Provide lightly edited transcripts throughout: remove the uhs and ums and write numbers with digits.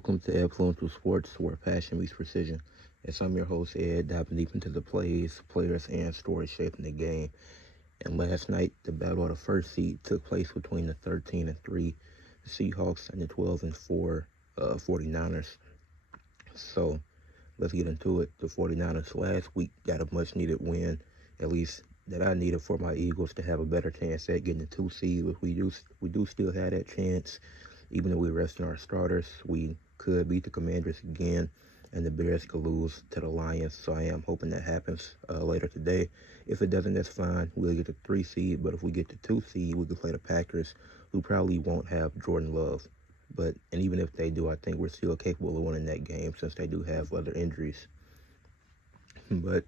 Welcome to Ed Fluential Sports, where passion meets precision. As I'm your host, Ed, diving deep into the plays, players, and stories shaping the game. And last night, the battle of the first seed took place between the 13-3 Seahawks and the 12-4 49ers. So let's get into it. The 49ers last week got a much-needed win, at least that I needed for my Eagles to have a better chance at getting the 2 seed. If we do still have that chance. Even though we're resting our starters, we could beat the Commanders again, and the Bears could lose to the Lions. So I am hoping that happens later today. If it doesn't, that's fine. We'll get the 3 seed, but if we get the 2 seed, we can play the Packers, who probably won't have Jordan Love. And even if they do, I think we're still capable of winning that game since they do have other injuries. But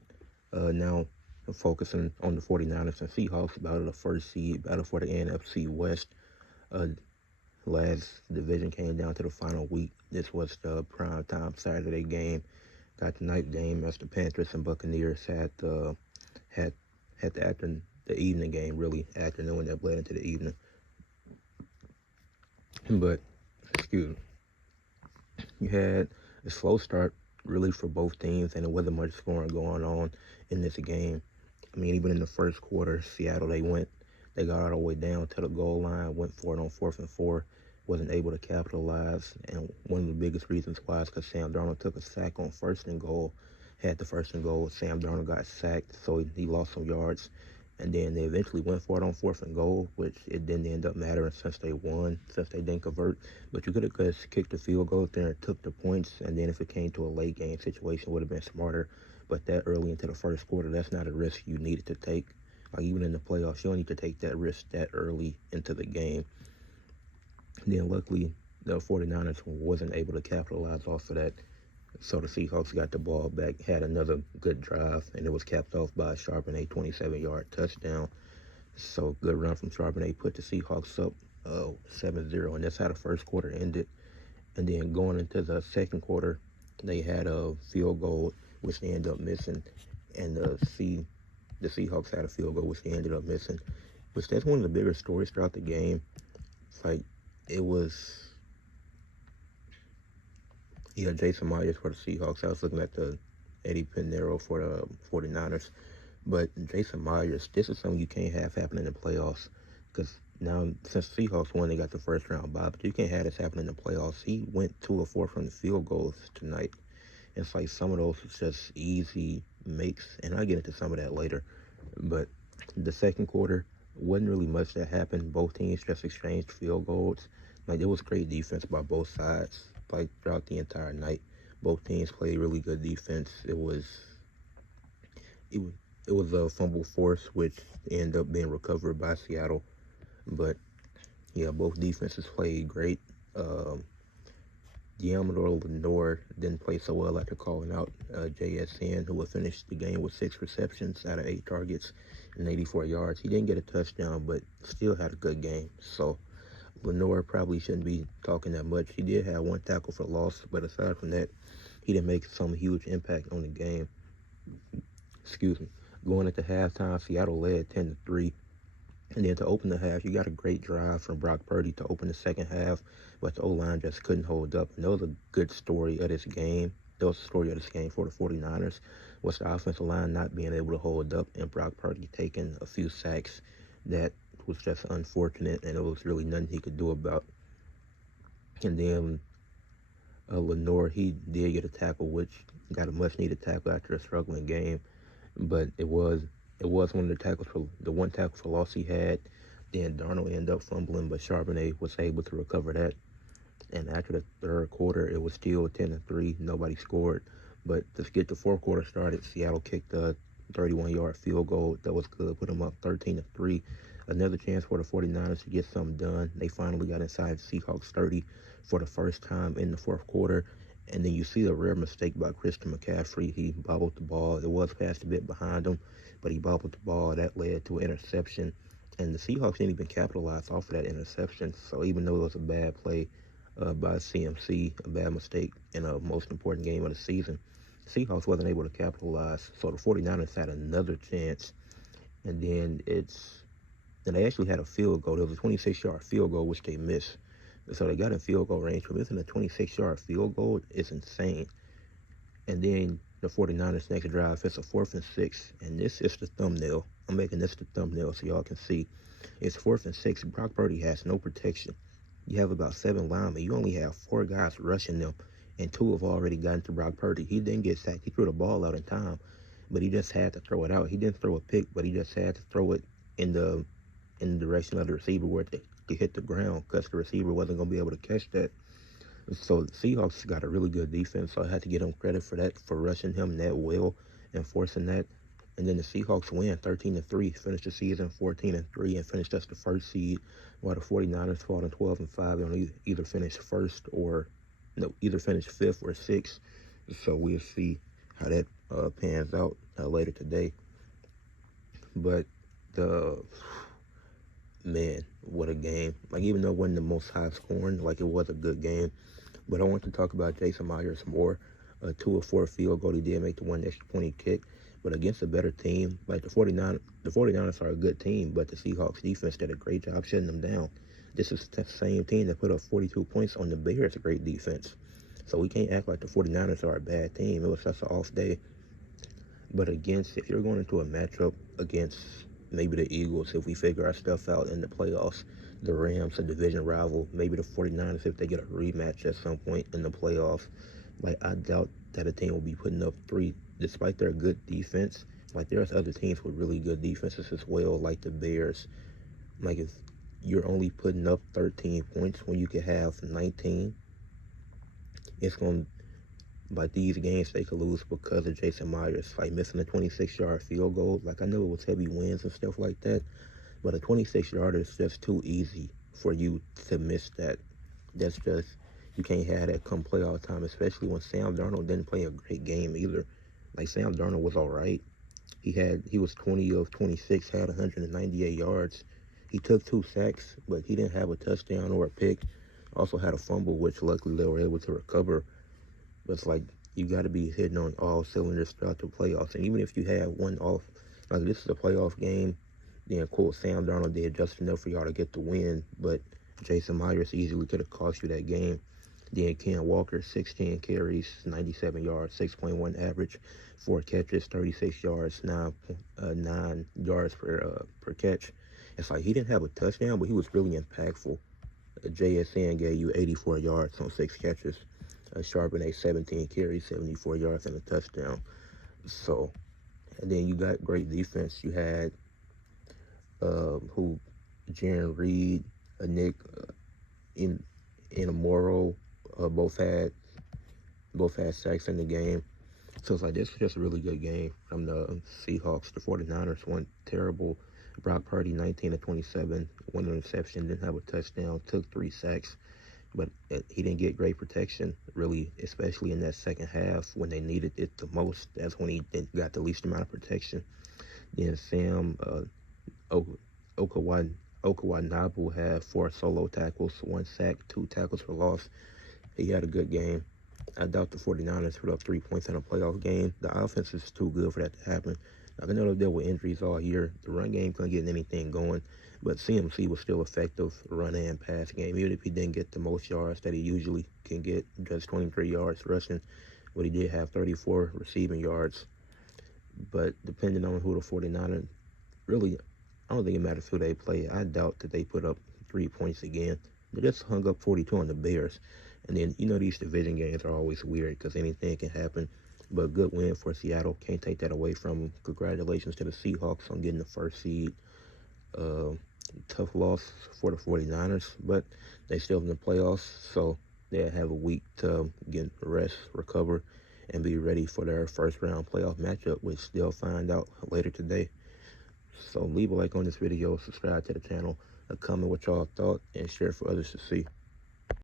now focusing on the 49ers and Seahawks, battle of the first seed, battle for the NFC West. Uh, Last division came down to the final week. This was the prime time Saturday game. Got the night game as the Panthers and Buccaneers had the evening game, really afternoon that bled into the evening. But excuse me, you had a slow start really for both teams, and there wasn't much scoring going on in this game. I mean, even in the first quarter, Seattle they got all the way down to the goal line, went for it on 4th and 4, wasn't able to capitalize. And one of the biggest reasons why is because Sam Darnold took a sack on 1st and goal, had the 1st and goal. Sam Darnold got sacked, so he lost some yards. And then they eventually went for it on 4th and goal, which it didn't end up mattering since they won, since they didn't convert. But you could have just kicked the field goal there and took the points, and then if it came to a late game situation, it would have been smarter. But that early into the first quarter, that's not a risk you needed to take. Like, even in the playoffs, you don't need to take that risk that early into the game. And then luckily, the 49ers wasn't able to capitalize off of that. So the Seahawks got the ball back, had another good drive, and it was capped off by a Charbonnet 27-yard touchdown. So good run from Charbonnet put the Seahawks up 7-0, and that's how the first quarter ended. And then going into the second quarter, they had a field goal, which they ended up missing, and the Seahawks had a field goal, which they ended up missing. Which that's one of the bigger stories throughout the game. It's like, it was... Yeah, Jason Myers for the Seahawks. I was looking at the Eddie Pinheiro for the 49ers. But Jason Myers, this is something you can't have happen in the playoffs. Because now, since Seahawks won, they got the first round bye. But you can't have this happen in the playoffs. He went 2 or 4 from the field goals tonight. It's like some of those was just easy makes. And I'll get into some of that later. But the second quarter, wasn't really much that happened. Both teams just exchanged field goals. Like, it was great defense by both sides. Like, throughout the entire night, both teams played really good defense. It was a fumble force, which ended up being recovered by Seattle. But yeah, both defenses played great. Diamador Lenore didn't play so well after calling out JSN, who would finish the game with 6 receptions out of 8 targets and 84 yards. He didn't get a touchdown, but still had a good game. So Lenore probably shouldn't be talking that much. He did have 1 tackle for loss, but aside from that, he didn't make some huge impact on the game. Excuse me. Going into halftime, Seattle led 10-3. And then to open the half, you got a great drive from Brock Purdy to open the second half, but the O-line just couldn't hold up. And that was a good story of this game. That was the story of this game for the 49ers, was the offensive line not being able to hold up and Brock Purdy taking a few sacks that was just unfortunate, and it was really nothing he could do about. And then Lenore, he did get a tackle, which got a much-needed tackle after a struggling game. But it was one of the 1 tackle for loss he had. Then Darnold ended up fumbling, but Charbonnet was able to recover that. And after the third quarter, it was still 10-3. Nobody scored. But to get the fourth quarter started, Seattle kicked a 31-yard field goal that was good, put them up 13-3. Another chance for the 49ers to get something done. They finally got inside the Seahawks 30 for the first time in the fourth quarter. And then you see the rare mistake by Christian McCaffrey. He bobbled the ball. It was passed a bit behind him, but he bobbled the ball. That led to an interception. And the Seahawks didn't even capitalize off of that interception. So even though it was a bad play by CMC, a bad mistake in a most important game of the season, the Seahawks wasn't able to capitalize. So the 49ers had another chance. And then they actually had a field goal. There was a 26-yard field goal, which they missed. So they got in field goal range. For missing a 26-yard field goal is insane. And then the 49ers next drive, it's a 4th and 6. And this is the thumbnail. I'm making this the thumbnail so y'all can see. It's 4th and 6. Brock Purdy has no protection. You have about 7 linemen. You only have 4 guys rushing them, and 2 have already gotten to Brock Purdy. He didn't get sacked. He threw the ball out in time, but he just had to throw it out. He didn't throw a pick, but he just had to throw it in the direction of the receiver where it could hit the ground, because the receiver wasn't going to be able to catch that. So the Seahawks got a really good defense, so I had to give them credit for that, for rushing him that well and forcing that. And then the Seahawks win 13-3, finished the season 14-3, and finished as the first seed, while the 49ers fall in 12-5. They either finish first or either finish 5th or 6th. So we'll see how that pans out later today. But man, what a game! Like, even though it wasn't the most high scoring, like, it was a good game. But I want to talk about Jason Myers more. 2 of 4 field goal. He did make the 1 extra point kick, but against a better team, like the 49ers are a good team, but the Seahawks defense did a great job shutting them down. This is the same team that put up 42 points on the Bears, a great defense. So we can't act like the 49ers are a bad team. It was just an off day. But if you're going into a matchup against maybe the Eagles, if we figure our stuff out in the playoffs, the Rams, a division rival, maybe the 49ers, if they get a rematch at some point in the playoffs, like, I doubt that a team will be putting up 3, despite their good defense. Like, there's other teams with really good defenses as well, like the Bears. Like, if you're only putting up 13 points when you could have 19, it's going to, like, these games they could lose because of Jason Myers, like missing a 26-yard field goal. Like, I know it was heavy winds and stuff like that, but a 26-yarder is just too easy for you to miss that. That's just, you can't have that come playoff time, especially when Sam Darnold didn't play a great game either. Like, Sam Darnold was all right. He was 20 of 26, had 198 yards. He took 2 sacks, but he didn't have a touchdown or a pick. Also had a fumble, which luckily they were able to recover. But it's like, you got to be hitting on all cylinders throughout the playoffs. And even if you have one off, like, this is a playoff game, then, cool, Sam Darnold did just enough for y'all to get the win, but Jason Myers easily could have cost you that game. Then Ken Walker, 16 carries, 97 yards, 6.1 average, 4 catches, 36 yards, 9 yards per catch. It's like, he didn't have a touchdown, but he was really impactful. JSN gave you 84 yards on 6 catches. Charbonnet, 17 carries, 74 yards, and a touchdown. So, and then you got great defense. You had Jaron Reed, Nick Inamoro, both had sacks in the game. So it's like, this is just a really good game from the Seahawks. The 49ers went terrible. Brock Purdy, 19 of 27, 1 interception, didn't have a touchdown, took 3 sacks, but he didn't get great protection, really, especially in that second half when they needed it the most. That's when he got the least amount of protection. Then Sam Okawanabu had 4 solo tackles, 1 sack, 2 tackles for loss. He had a good game. I doubt the 49ers put up 3 points in a playoff game. The offense is too good for that to happen. I know they've dealt with injuries all year. The run game couldn't get anything going, but CMC was still effective run and pass game. Even if he didn't get the most yards that he usually can get, just 23 yards rushing, but he did have 34 receiving yards. But depending on who the 49ers, really, I don't think it matters who they play. I doubt that they put up 3 points again. They just hung up 42 on the Bears. And then, these division games are always weird because anything can happen. But good win for Seattle. Can't take that away from them. Congratulations to the Seahawks on getting the first seed. Tough loss for the 49ers, but they still in the playoffs, so they'll have a week to get rest, recover, and be ready for their first round playoff matchup, which they'll find out later today. So leave a like on this video, subscribe to the channel, comment what y'all thought, and share for others to see.